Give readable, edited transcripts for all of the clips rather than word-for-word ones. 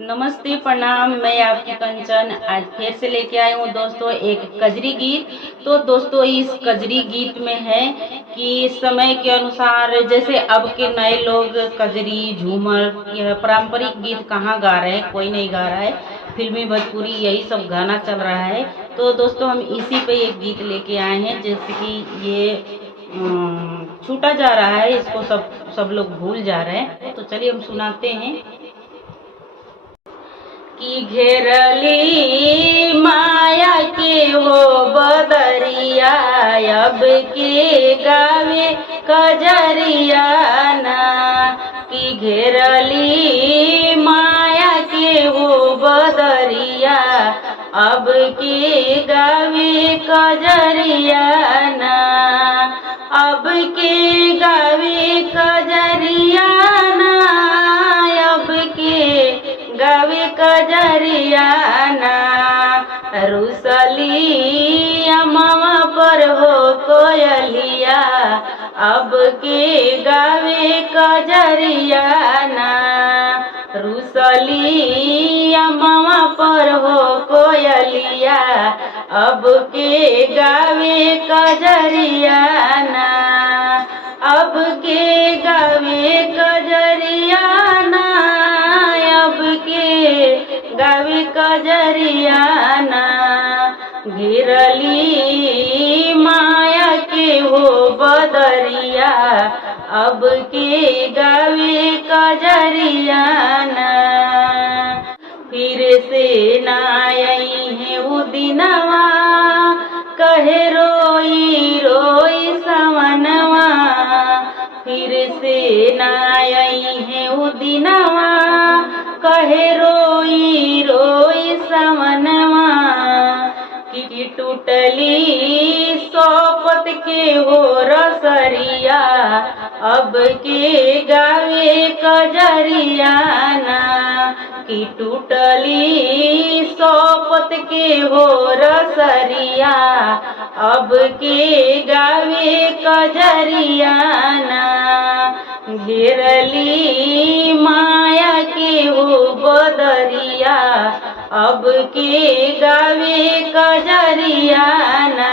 नमस्ते प्रणाम। मैं आपकी कंचन आज फिर से लेके आई हूँ दोस्तों एक कजरी गीत। तो दोस्तों इस कजरी गीत में है कि समय के अनुसार जैसे अब के नए लोग कजरी झूमर यह पारंपरिक गीत कहाँ गा रहे हैं, कोई नहीं गा रहा है। फिल्मी भोजपुरी यही सब गाना चल रहा है। तो दोस्तों हम इसी पे एक गीत लेके आए हैं, जैसे कि ये छूटा जा रहा है, इसको सब लोग भूल जा रहे हैं। तो चलिए हम सुनाते हैं कि घेरली माया के वो बदरिया अब के गावे कजरिया ना। कि घेरली माया के वो बदरिया अब के गावे कजरिया ना। अब के गावे कजरिया ना, अब के गावे कजरिया ना। रुसली अमवा पर हो कोयलिया अब के गावे कजरिया ना। रुसली अमवा पर हो कोयलिया अब के गावे कजरिया ना। अब के गावे कजरिया ना, अब के गावे कजरिया ना। घेरली माया के हो बदरिया अब के गावे कजरिया ना। फिर से ना आई है वो दिनवा कहे रोई रोई सवनवा। फिर से ना आई है वो दिनवा कहे रोई रोई सवनवा। कि टूटली सोपत के हो रसरिया अब के गावे कजरिया ना। कि टूटली सोपत के हो रसरिया अब के गावे कजरिया ना। घेरली माया के हो बदरिया अब के गावे कजरिया ना।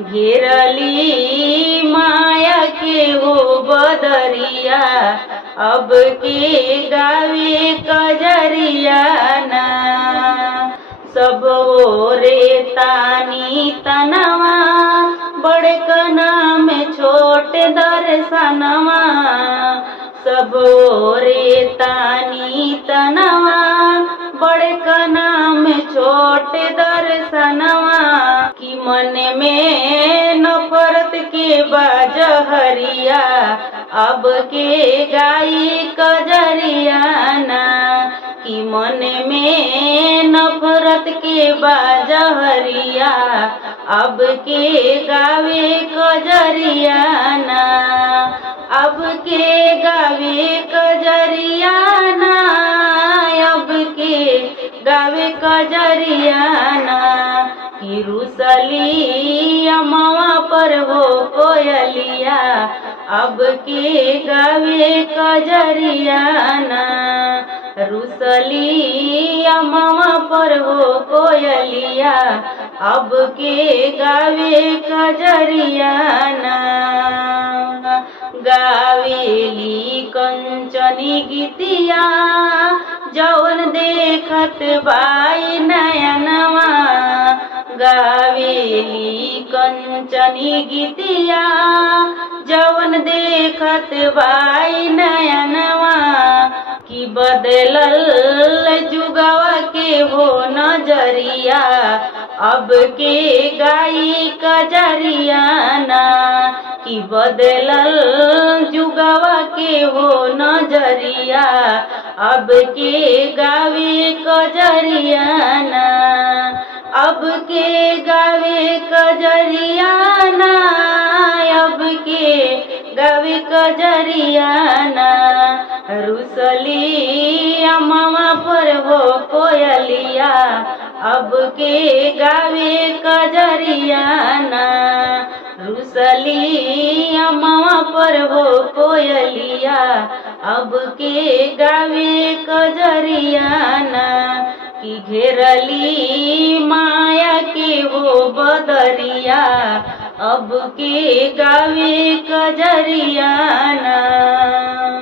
घेरली माया के हो बदरिया अब के गावे कजरिया ना। सब ओरे तानी तनवा बड़कना में छोटे दर्शनवा। सब ओरे तानी तनवा बड़कना में छोटे दर्शनवा। कि मन में नफरत के बाजहरिया अब के गाई कजरिया ना। कि मन में नफरत के बाजहरिया अब के गावे कजरिया ना। अब के गावे कजरिया ना, अब के गावे कजरिया ना। कि रुसली अमवा पर हो कोयलिया अब के गावे कजरिया ना। रुसली अमवा पर हो कोयलिया अब के गावे कजरिया ना। गावेली कंचनी गीतिया जौन देखत बाई नयनवा। गावेली कंचनी गीतिया जौन देखत बाई नयनवा। कि बदलल जुगवा के हो नजरिया अब के गाई कजरिया ना। कि बदलल जुगवा के हो नजरिया अब के गावे कजरिया ना। अब के गावे कजरिया ना, अब के गावे कजरिया ना। रुसली अमवा पर हो कोयलिया अब के गावे कजरिया ना। रुसली अमवा पर हो कोयलिया अब के गावे कजरिया कि घेरली माया के वो बदरिया अब के गावे कजरिया ना।